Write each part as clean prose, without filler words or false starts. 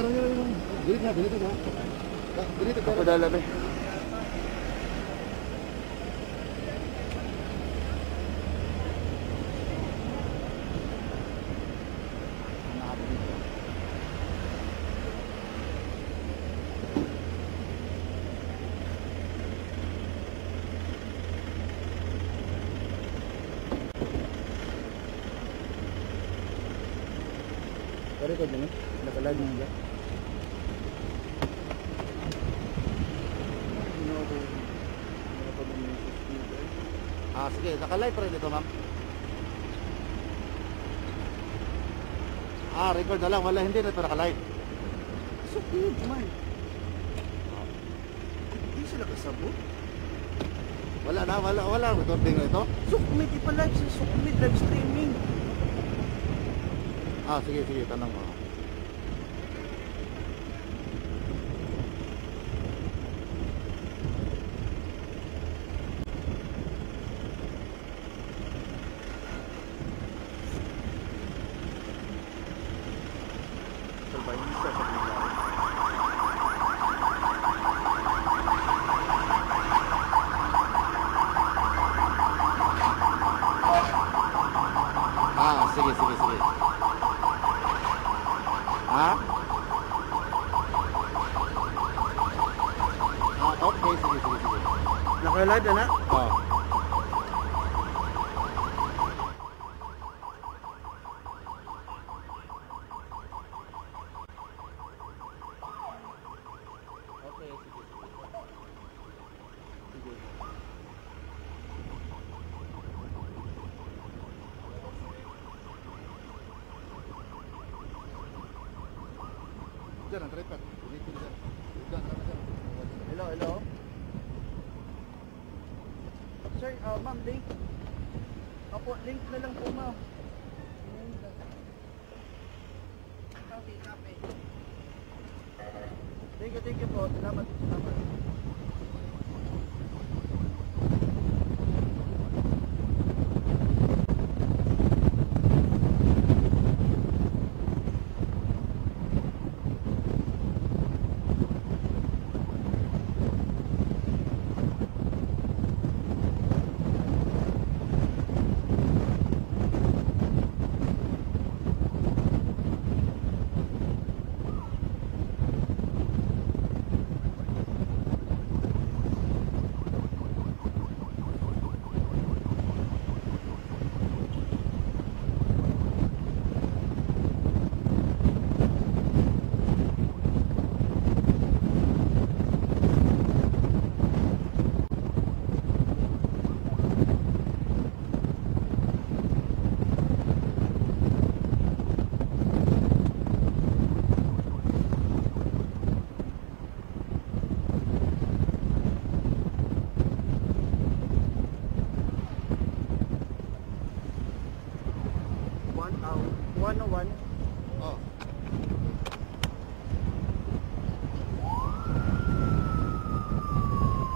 Meron. Dilit na. Dilit na. Ako dalabi. Pare ko din. Nakalag mo ba? Sige, naka-live pa rin ito, ma'am. Record na lang. Wala, hindi na ito naka-live. So good man. Hindi sila kasabot. Wala recording na ito. Sukmit ipa-live sa Sukmit live streaming. Sige, tanong mo. Sige. Okay, sige. Naka-live na? Diyan, ang tripod. Hello. Sir, ma'am, link. Opo, link na lang po, ma'am. Copy. Thank you po. Salamat.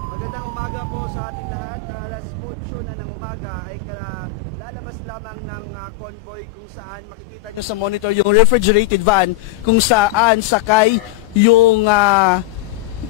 Magandang umaga po sa ating lahat. Alas 8 na ng umaga ay lalabas lamang ng convoy kung saan makikita nyo sa monitor yung refrigerated van kung saan sakay yung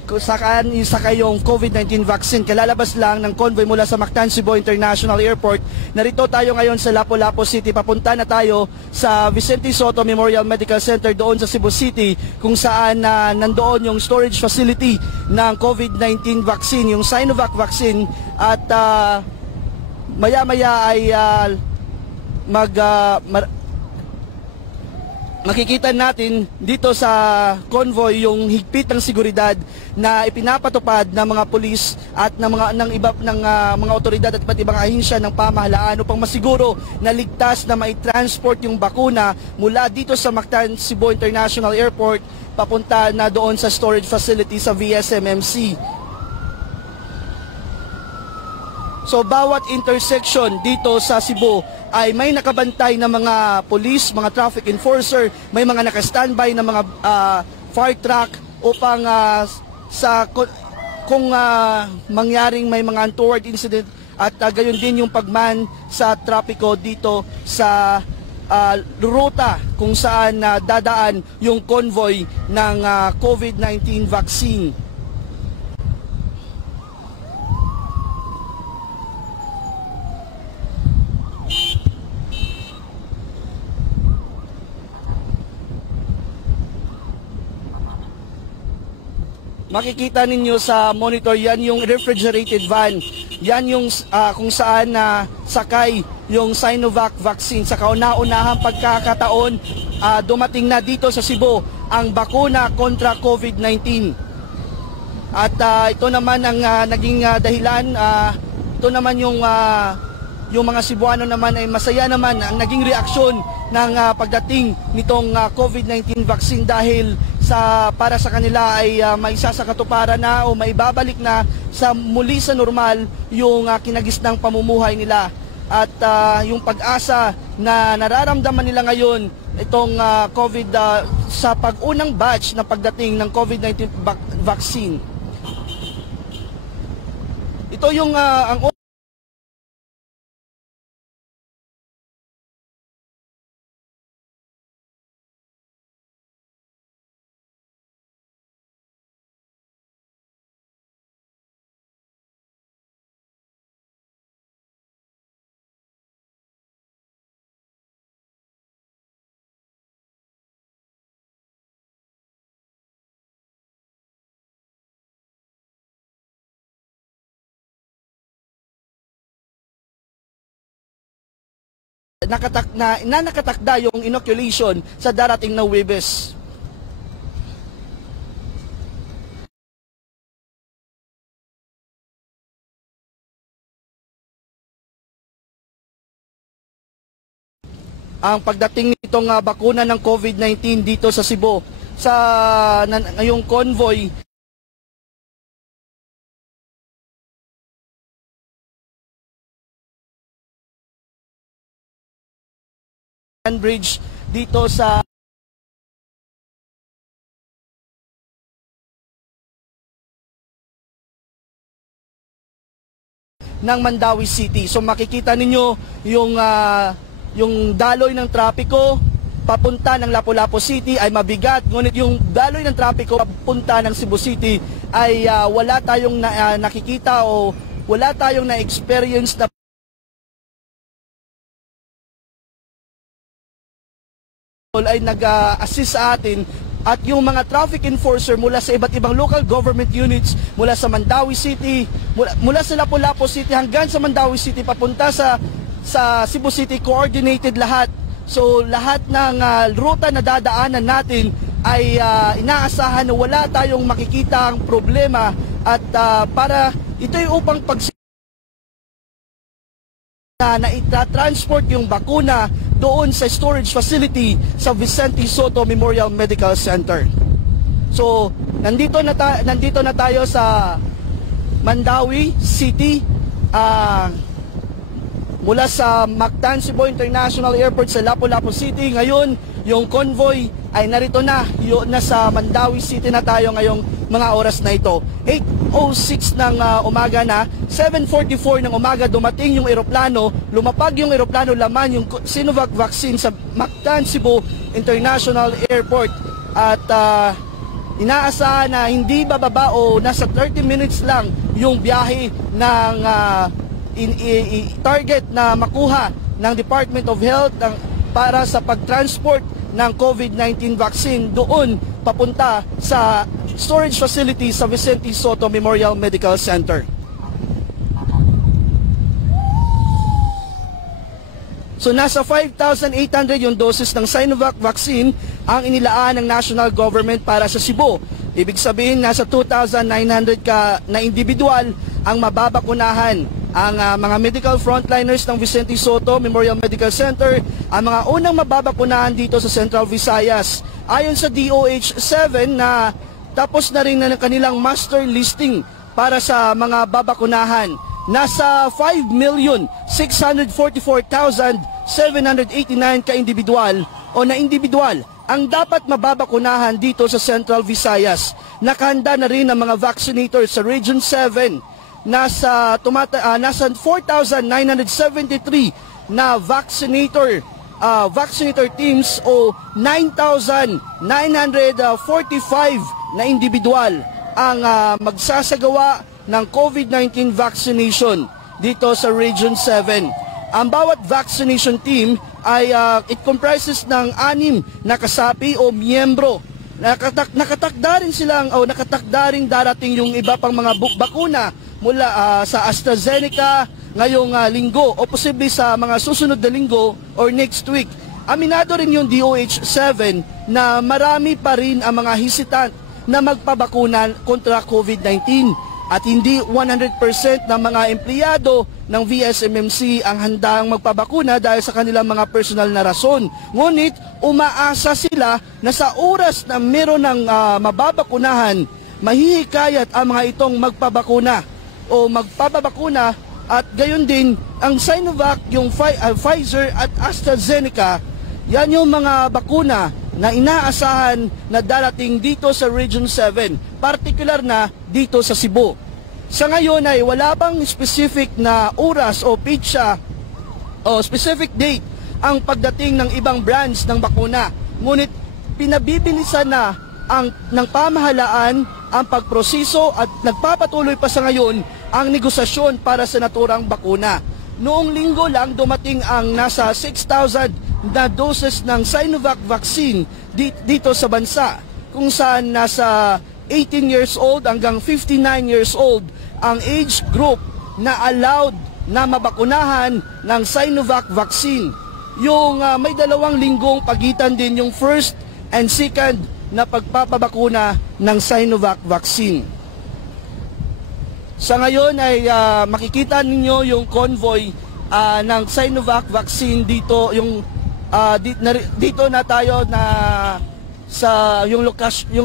yung COVID-19 vaccine. Kalalabas lang ng convoy mula sa Mactan, Cebu International Airport. Narito tayo ngayon sa Lapu-Lapu City. Papunta na tayo sa Vicente Soto Memorial Medical Center doon sa Cebu City kung saan nandoon yung storage facility ng COVID-19 vaccine, yung Sinovac vaccine. At maya-maya ay makikita natin dito sa convoy yung higpit ng seguridad na ipinapatupad ng mga pulis at ng mga otoridad at iba't ibang ahensya ng pamahalaan upang masiguro na ligtas na mai-transport yung bakuna mula dito sa Mactan, Cebu International Airport papunta na doon sa storage facility sa VSMMC. So bawat intersection dito sa Cebu ay may nakabantay na mga police, mga traffic enforcer, may mga naka-standby na mga fire truck upang kung mangyaring may mga untoward incident at gayon din yung pagman sa trapiko dito sa ruta kung saan dadaan yung convoy ng COVID-19 vaccine. Makikita ninyo sa monitor, yan yung refrigerated van. Yan yung kung saan sakay yung Sinovac vaccine. Sa kauna-unahang pagkakataon, dumating na dito sa Cebu ang bakuna kontra COVID-19. At ito naman ang naging dahilan. Ito naman yung mga Cebuano naman ay masaya naman ang naging reaksyon ng pagdating nitong COVID-19 vaccine dahil para sa kanila ay maisasakatuparan na o maibabalik na sa muli sa normal yung kinagisnang pamumuhay nila. At yung pag-asa na nararamdaman nila ngayon itong COVID sa pag-unang batch na pagdating ng COVID-19 vaccine. Ito yung ang nakatakda yung inoculation sa darating na Huwebes. Ang pagdating nitong bakuna ng COVID-19 dito sa Cebu sa ngayong convoy bridge dito sa ng Mandawi City. So makikita ninyo yung daloy ng trapiko papunta ng Lapu-Lapu City ay mabigat, ngunit yung daloy ng trapiko papunta ng Cebu City ay wala tayong nakikita o wala tayong na-experience na ay nag-assist sa atin. At yung mga traffic enforcer mula sa iba't ibang local government units mula sa Mandawi City, mula sa Lapu-Lapu City hanggang sa Mandawi City papunta sa Cebu City, coordinated lahat. So lahat ng ruta na dadaanan natin ay inaasahan na wala tayong makikita ang problema at para ito'y upang na ita-transport yung bakuna doon sa storage facility sa Vicente Soto Memorial Medical Center. So, nandito na tayo sa Mandawi City mula sa Mactan Cebu International Airport sa Lapu-Lapu City. Ngayon, yung convoy ay narito na, nasa Mandawi City na tayo ngayong mga oras na ito. 8:06 ng umaga na, 7:44 ng umaga dumating yung eroplano, lumapag yung eroplano, laman yung Sinovac vaccine sa Mactan Cebu International Airport. At inaasahan na hindi bababa o nasa 30 minutes lang yung biyahe ng target na makuha ng Department of Health para sa pag-transport ng COVID-19 vaccine doon papunta sa storage facility sa Vicente Soto Memorial Medical Center. So nasa 5,800 yung doses ng Sinovac vaccine ang inilaan ng national government para sa Cebu. Ibig sabihin nasa 2,900 na individual ang mababakunahan. Ang mga medical frontliners ng Vicente Soto Memorial Medical Center ang mga unang mababakunahan dito sa Central Visayas. Ayon sa DOH-7 na tapos na rin na ng kanilang master listing para sa mga babakunahan. Nasa 5,644,789 ka-individual o na individual ang dapat mababakunahan dito sa Central Visayas. Nakahanda na rin ang mga vaccinators sa Region 7. Nasa 4,973 na vaccinator vaccinator teams o 9,945 na individual ang magsasagawa ng COVID-19 vaccination dito sa Region 7. Ang bawat vaccination team ay it comprises ng 6 na kasapi o miyembro. Nakatakda rin silang o nakatakda rin darating yung iba pang mga bakuna mula sa AstraZeneca ngayong linggo o posible sa mga susunod na linggo or next week. Aminado rin yung DOH-7 na marami pa rin ang mga hesitant na magpabakuna kontra COVID-19 at hindi 100% ng mga empleyado ng VSMMC ang handang magpabakuna dahil sa kanilang mga personal na rason. Ngunit umaasa sila na sa oras na meron ng mababakunahan, mahihikayat ang mga itong magpabakuna o magpapabakuna at gayon din ang Sinovac, yung Pfizer at AstraZeneca. Yan yung mga bakuna na inaasahan na darating dito sa Region 7, particular na dito sa Cebu. Sa ngayon ay wala bang specific na oras o pitsa o specific date ang pagdating ng ibang brands ng bakuna. Ngunit pinabibilisan na ng pamahalaan ang pagproseso at nagpapatuloy pa sa ngayon ang negosasyon para sa naturang bakuna. Noong linggo lang dumating ang nasa 6,000 na doses ng Sinovac vaccine dito sa bansa, kung saan nasa 18 years old hanggang 59 years old ang age group na allowed na mabakunahan ng Sinovac vaccine. Yung may 2 linggong pagitan din yung first and second na pagpapabakuna ng Sinovac vaccine. Sa ngayon ay makikita ninyo yung convoy ng Sinovac vaccine dito, yung dito na tayo na sa yung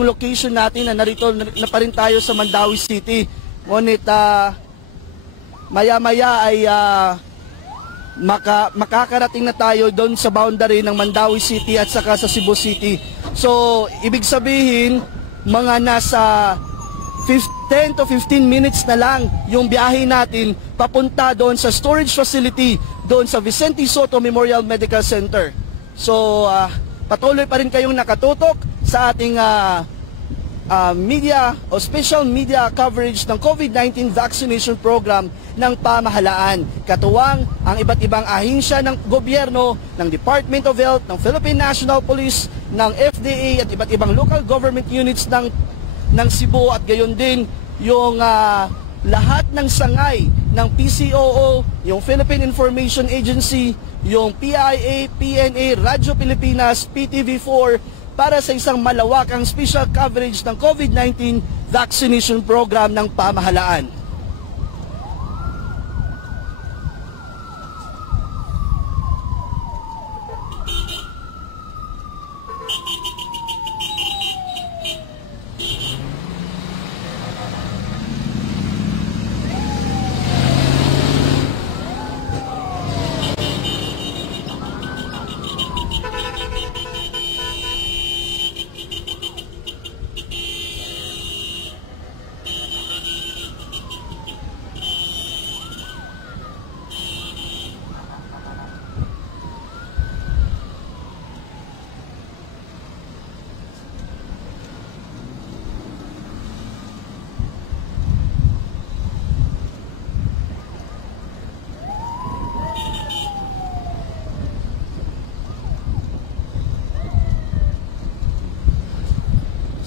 location natin na narito na pa rin tayo sa Mandawi City. Ngunit maya-maya ay makakarating na tayo doon sa boundary ng Mandawi City at saka sa Cebu City. So, ibig sabihin, mga nasa 10 to 15 minutes na lang yung biyahe natin papunta doon sa storage facility doon sa Vicente Soto Memorial Medical Center. So, patuloy pa rin kayong nakatutok sa ating media o special media coverage ng COVID-19 vaccination program ng pamahalaan. Katuwang ang iba't ibang ahensya ng gobyerno, ng Department of Health, ng Philippine National Police, ng FDA at iba't ibang local government units ng Cebu at gayon din yung lahat ng sangay ng PCOO, yung Philippine Information Agency, yung PIA, PNA, Radyo Pilipinas, PTV4 para sa isang malawakang special coverage ng COVID-19 vaccination program ng pamahalaan.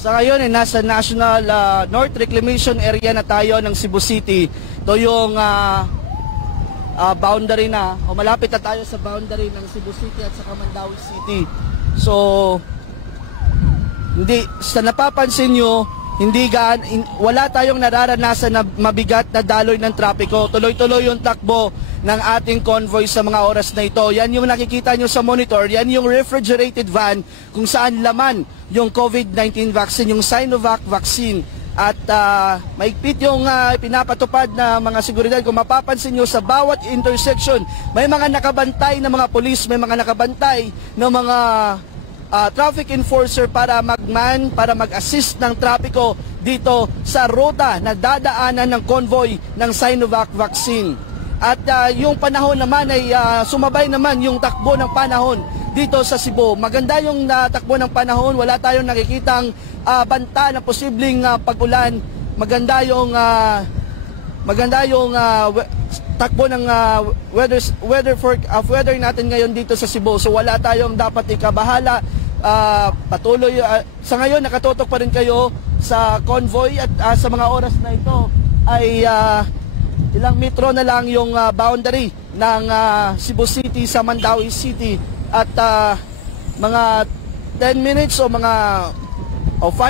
Sa ngayon ay nasa National North Reclamation Area na tayo ng Cebu City. Ito yung boundary na, o malapit na tayo sa boundary ng Cebu City at sa Mandawi City. So, sa napapansin nyo, wala tayong nararanasan na mabigat na daloy ng trapiko. Tuloy-tuloy yung takbo ng ating convoy sa mga oras na ito. Yan yung nakikita nyo sa monitor, yan yung refrigerated van kung saan laman yung COVID-19 vaccine, yung Sinovac vaccine. At maigpit yung pinapatupad na mga seguridad. Kung mapapansin nyo sa bawat intersection, may mga nakabantay na mga polis, may mga nakabantay na mga traffic enforcer para mag-assist ng trapiko dito sa ruta na dadaanan ng convoy ng Sinovac vaccine. At yung panahon naman ay sumabay naman yung takbo ng panahon dito sa Cebu. Maganda yung takbo ng panahon, wala tayong nakikitang banta na posibleng pag-ulan. Maganda yung takbo ng weather natin ngayon dito sa Cebu. So wala tayong dapat ikabahala. Patuloy sa ngayon nakatutok pa rin kayo sa convoy at sa mga oras na ito ay ilang metro na lang yung boundary ng Cebu City sa Mandaue City at mga 10 minutes o 5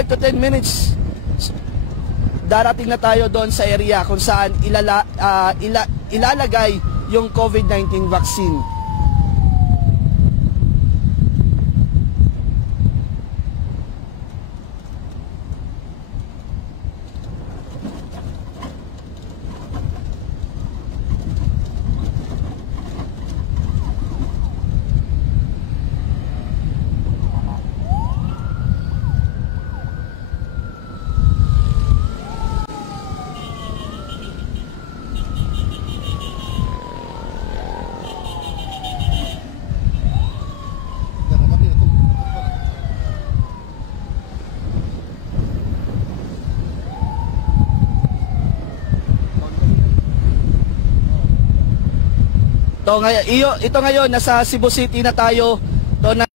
to 10 minutes darating na tayo doon sa area kung saan ilalagay yung COVID-19 vaccine. Ito ngayon, nasa Cebu City na tayo. Ito na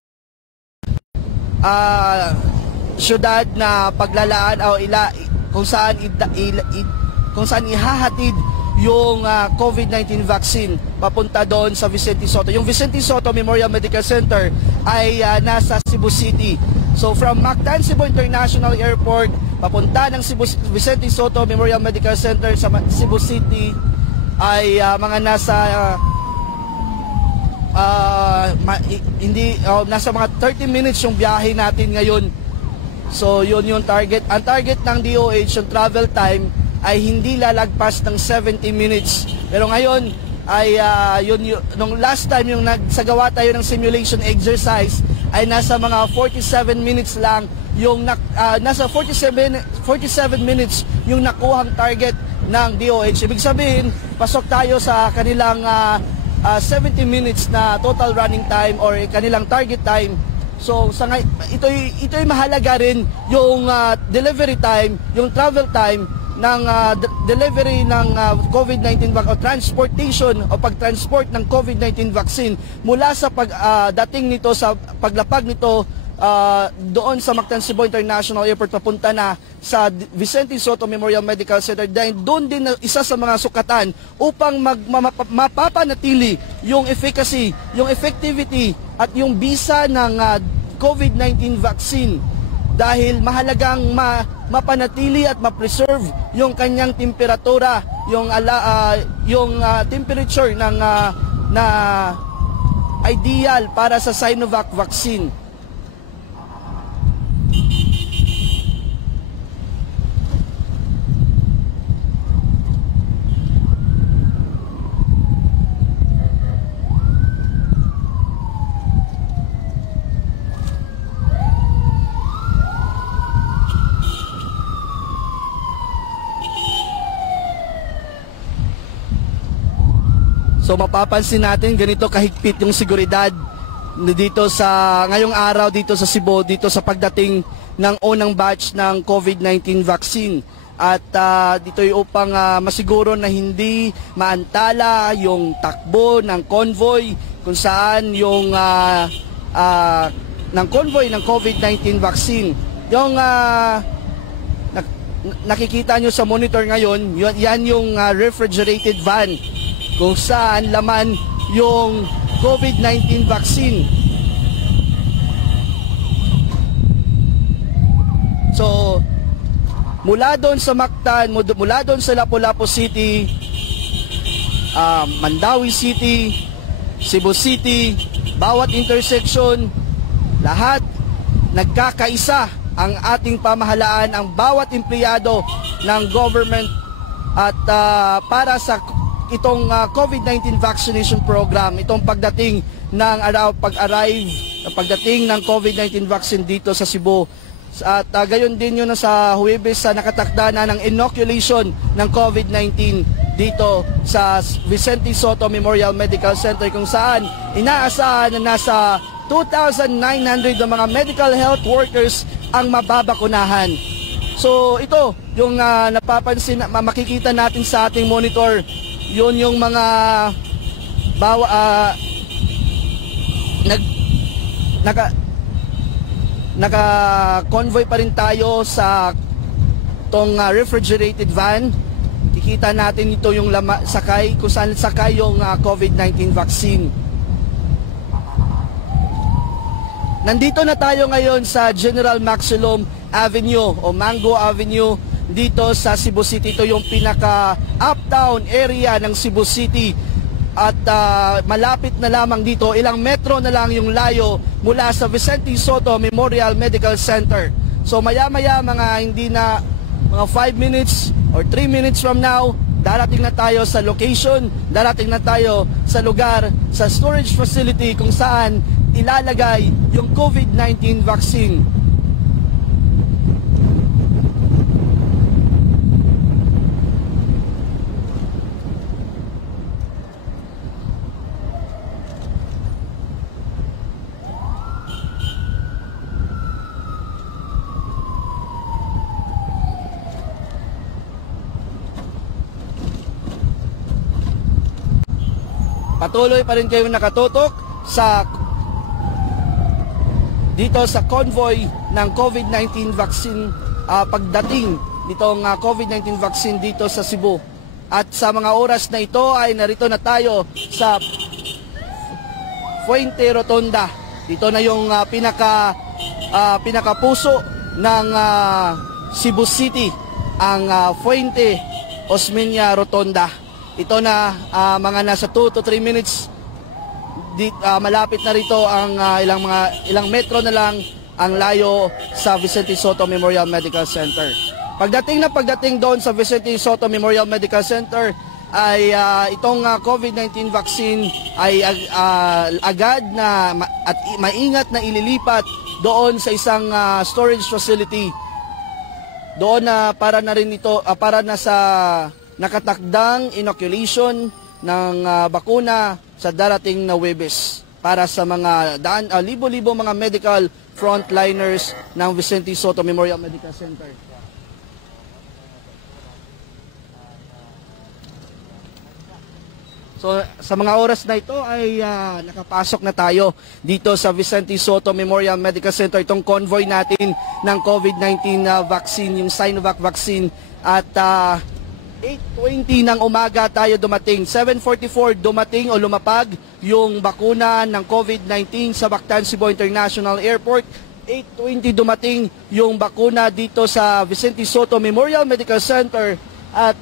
syudad na paglalaan o kung saan ihahatid yung COVID-19 vaccine papunta doon sa Vicente Sotto. Yung Vicente Sotto Memorial Medical Center ay nasa Cebu City. So from Mactan Cebu International Airport papunta ng Vicente Sotto Memorial Medical Center sa Cebu City ay mga nasa nasa mga 30 minutes yung biyahe natin ngayon. So yun yung target. Ang target ng DOH, yung travel time ay hindi lalagpas ng 70 minutes. Pero ngayon ay nung last time yung nagsagawa tayo ng simulation exercise ay nasa mga 47 minutes lang yung nasa 47 minutes yung nakuhang target ng DOH. Ibig sabihin, pasok tayo sa kanilang 70 minutes na total running time or kanilang target time. So ito'y mahalaga rin yung delivery time, yung travel time ng delivery ng COVID-19 vaccine o transportation o pagtransport ng COVID-19 vaccine mula sa pagdating nito sa paglapag nito doon sa Mactan Cebu International Airport papunta na sa Vicente Sotto Memorial Medical Center. Dahil doon din isa sa mga sukatan upang mapapanatili yung efficacy, yung effectivity at yung bisa ng COVID-19 vaccine. Dahil mahalagang mapanatili at ma-preserve yung kanyang temperatura, yung temperature ng na ideal para sa Sinovac vaccine. So mapapansin natin ganito kahigpit yung seguridad dito sa ngayong araw dito sa Cebu, dito sa pagdating ng unang batch ng COVID-19 vaccine. At dito'y upang masiguro na hindi maantala yung takbo ng convoy kung saan yung ng convoy ng COVID-19 vaccine. Yung nakikita nyo sa monitor ngayon, yan yung refrigerated van kung saan laman yung COVID-19 vaccine. So, mula doon sa Mactan, mula doon sa Lapu-Lapu City, Mandaue City, Cebu City, bawat intersection, lahat nagkakaisa ang ating pamahalaan, ang bawat empleyado ng government at para sa itong COVID-19 vaccination program, itong pagdating ng pag-arrive, pagdating ng COVID-19 vaccine dito sa Cebu At gayon din yun sa Huwebes sa nakatakda na ng inoculation ng COVID-19 dito sa Vicente Sotto Memorial Medical Center, kung saan inaasahan na nasa 2,900 na mga medical health workers ang mababakunahan. So ito yung napapansin, makikita natin sa ating monitor, yun yung mga naka-convoy pa rin tayo sa tong refrigerated van. Kikita natin ito yung sakay, kung saan sakay yung COVID-19 vaccine. Nandito na tayo ngayon sa General Maximum Avenue o Mango Avenue dito sa Cebu City. Ito yung pinaka-uptown area ng Cebu City. At malapit na lamang dito, ilang metro na lang yung layo mula sa Vicente Sotto Memorial Medical Center. So maya-maya, mga 5 minutes or 3 minutes from now, darating na tayo sa location, darating na tayo sa lugar, sa storage facility kung saan ilalagay yung COVID-19 vaccine. Patuloy pa rin kayong nakatutok dito sa convoy ng COVID-19 vaccine, pagdating nitong COVID-19 vaccine dito sa Cebu. At sa mga oras na ito ay narito na tayo sa Fuente Rotonda. Dito na yung pinakapuso ng Cebu City, ang Fuente Osmeña Rotonda. Ito na mga nasa 2 to 3 minutes, malapit na rito ang ilang metro na lang ang layo sa Vicente Sotto Memorial Medical Center. Pagdating doon sa Vicente Sotto Memorial Medical Center ay itong COVID-19 vaccine ay agad na at maingat na ililipat doon sa isang storage facility. Doon para na rin ito para na sa nakatakdang inoculation ng bakuna sa darating na Huwebes para sa mga libo-libo mga medical frontliners ng Vicente Sotto Memorial Medical Center. So sa mga oras na ito ay nakapasok na tayo dito sa Vicente Sotto Memorial Medical Center, itong convoy natin ng COVID-19 vaccine, yung Sinovac vaccine. At 8:20 ng umaga tayo dumating. 7:44 dumating o lumapag yung bakuna ng COVID-19 sa Bactan Cebu International Airport. 8:20 dumating yung bakuna dito sa Vicente Sotto Memorial Medical Center. At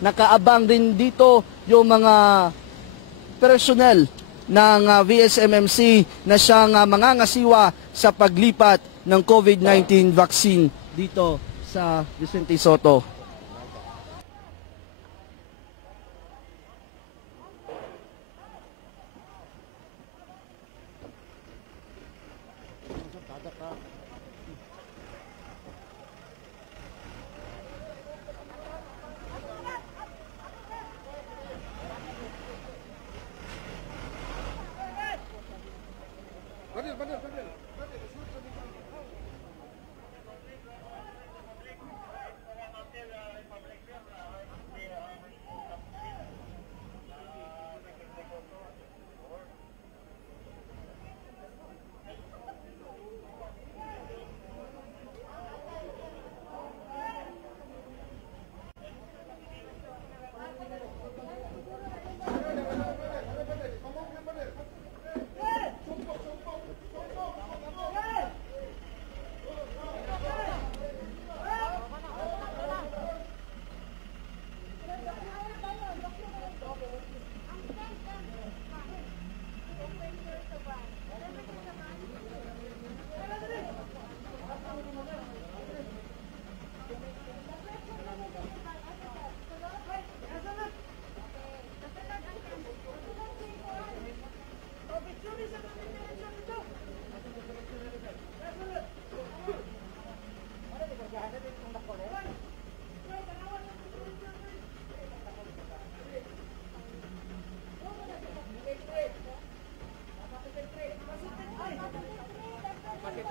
nakaabang din dito yung mga personnel ng VSMMC na siyang mangangasiwa sa paglipat ng COVID-19 vaccine dito sa Vicente Sotto.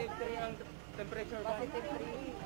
Positive 3 ang temperature ba? Positive 3.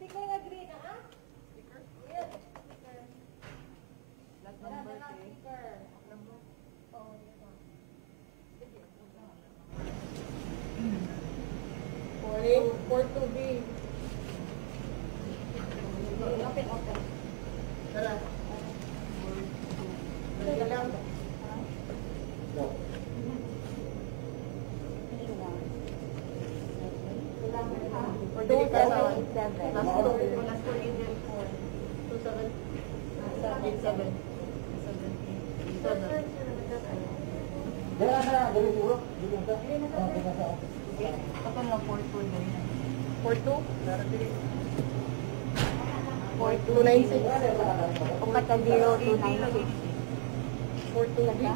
Sticker na green, ha? Sticker? Yes, sticker. Number sticker. Oo, yun. 4-2B. Open. Tara. Tara lang. For the last 7. Last 4 Indian 4. 27. 87. 7. Ito lang 4-2 din. 4-2? 4-2-9-6. Kung kata 0-2-9-6. 4-2 na ba?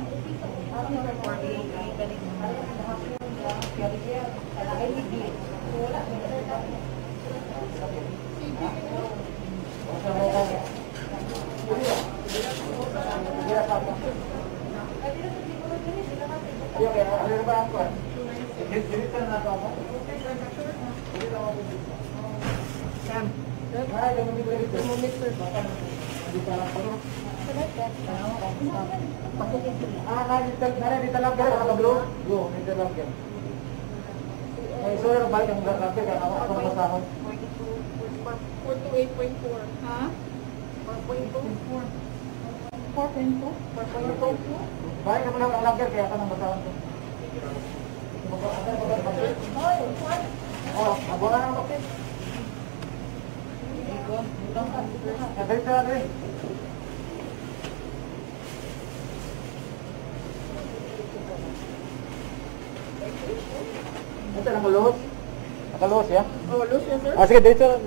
4-2-8.4. Ha? 4.2? 4.2? Bahay ka mo lang ang lagyan, kaya ka nang basahan ko. Oh, abangan ang bakit. Nagay sa rin. Ito lang maluhos? Nakaluhos, ya? Oo, luhos yan, sir. Sige, dito lang.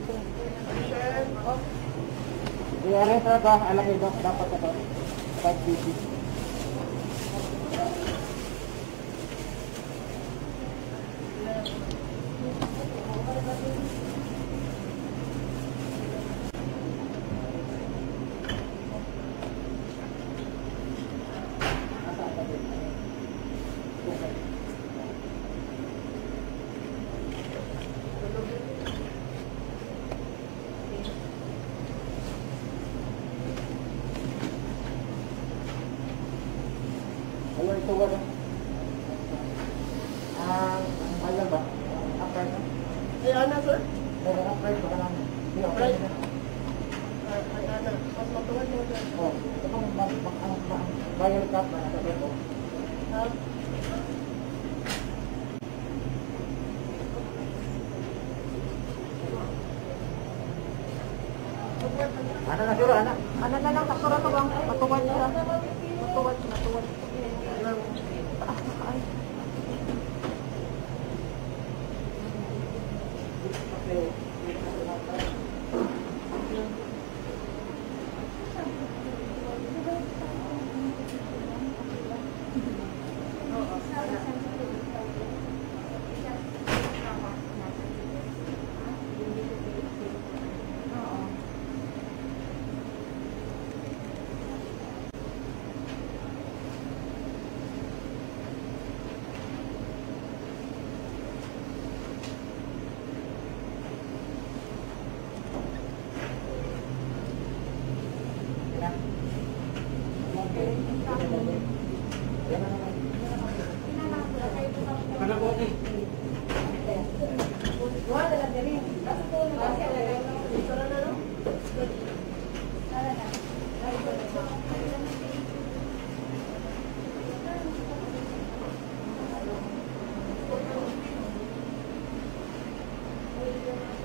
Di aray sa ba, alam mo dapat ito. 550. Ito ba? Ayan ba? Upright na? Ay, ano, sir? Upright ba ka namin? Upright? Ay, ano? Mas matuwan mo dyan? Oo. Ito Fire cap na nasa ko. Ana na sura ana. Ano na lang, nasura ko bang matuwad siya. Matuwad. Ay.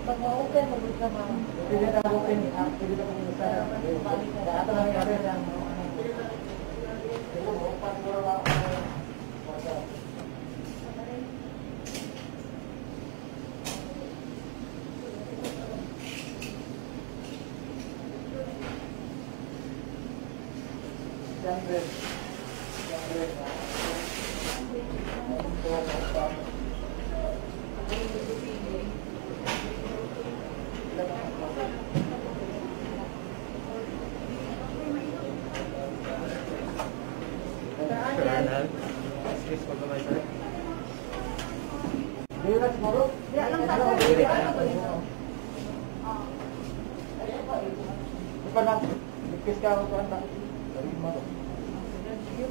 Pag ma-open, mag-open ka ma. Pwede na open, pwede na kung isa. Ato na may ari lang.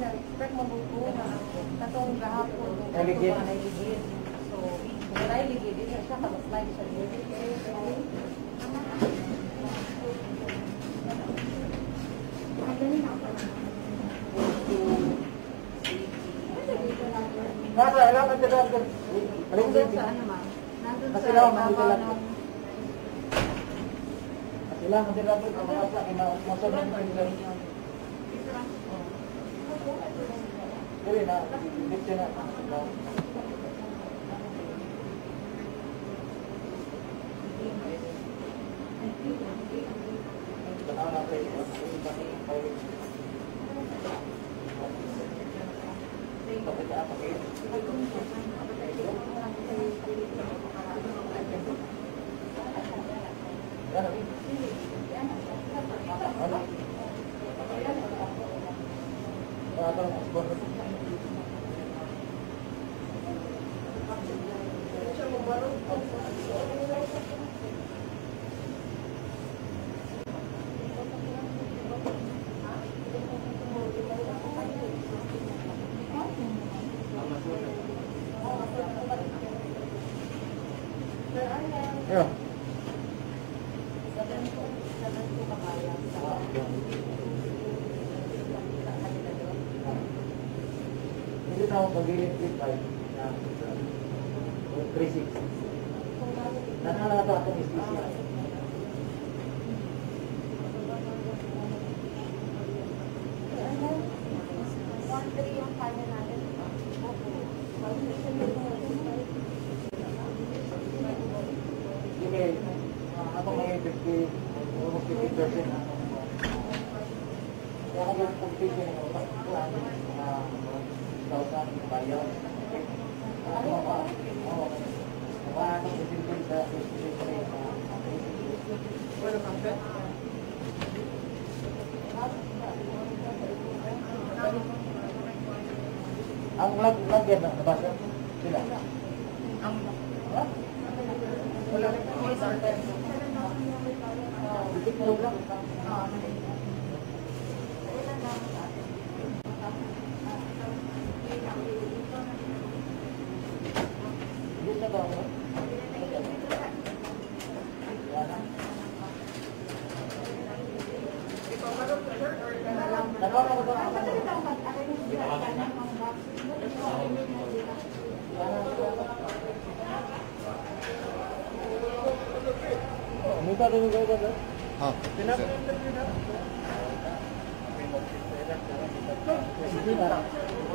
Expect mabuto na katong gahapon. Naligid. So, kung naligid, hindi siya mag-slide sa ligid. Nasa, alam ka dyan. Nandun sa ano ma'am? Nandun sa Masilaw, ibabaw masilaw. ng... Sila ang dila po, ang mga sa kinaumusod ng pinag. Dili na, dito na. Yeah. Hindi na ako mag-ilit ay na 360. Nananata akong STC. Sige, ako may 50, almost 50%. Kaya ako yung competition ng mga 1,000 bayan. Paano posible sa ang lagyan na nabasa sila. Ang wala Dalawa na ba? Ha?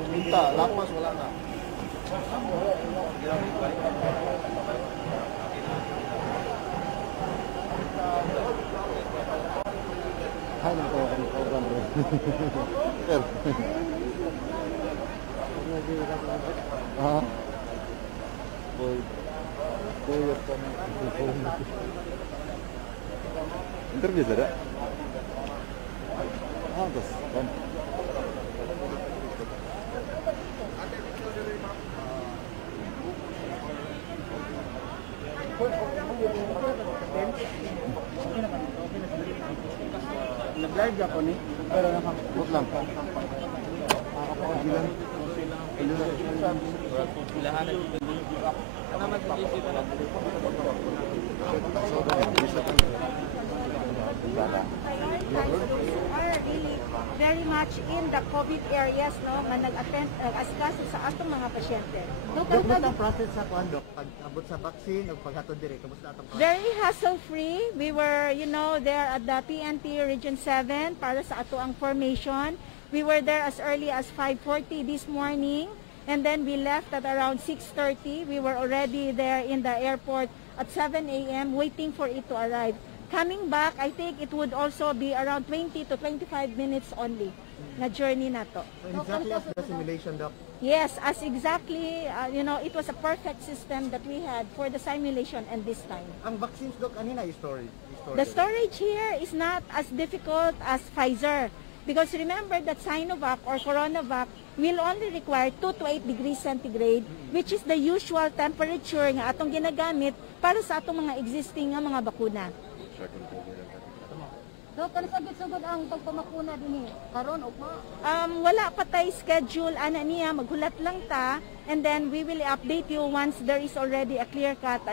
Minta, lapas wala na. Hay na ko kami program bro. Sir. Ah. Boy. Boy interview ada? Ah, terus kan. Nag-live ako ni, pero Good lang. Bilang. Are really very much in the COVID areas, no, nga nag-attend, nag-asikaso sa atong mga pasyente. Kamusta ang process sa kuandok? Pag-abot sa vaccine o paghatod dire, kamusta atong process? Very hassle-free. We were, there at the PNP Region 7 para sa ato ang formation. We were there as early as 5:40 this morning, and then we left at around 6:30. We were already there in the airport at 7 a.m. waiting for it to arrive. Coming back, I think it would also be around 20 to 25 minutes only na journey na to. So exactly as the simulation, Doc. Yes, as exactly, it was a perfect system that we had for the simulation and this time. Ang vaccines, Doc, anina yung storage? The storage here is not as difficult as Pfizer. Because remember that Sinovac or CoronaVac will only require 2 to 8 degrees centigrade, which is the usual temperature nga atong ginagamit para sa atong mga existing nga mga bakuna. Dok, ano sagad-sagad ang pagpamakuna din karon o ma? Wala pa tay schedule, ana niya, maghulat lang ta, and then we will update you once there is already a clear-cut,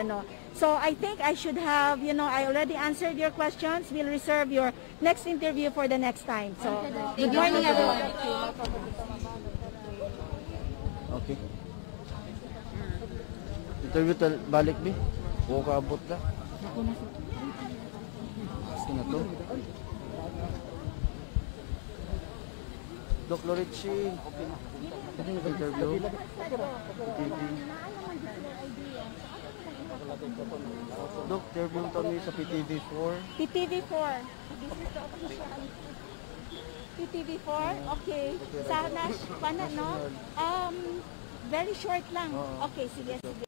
So I think I should have, I already answered your questions. We'll reserve your next interview for the next time. So, good morning everyone. Okay. Interview balik bi. Huwag kaabot na. Sige na to. Doc Lorici. Ano yung interview? Doc, interview kami sa PTV4. PTV4. This is the official. PTV4? Okay. Sana, no? Very short lang. Okay, sige, sige.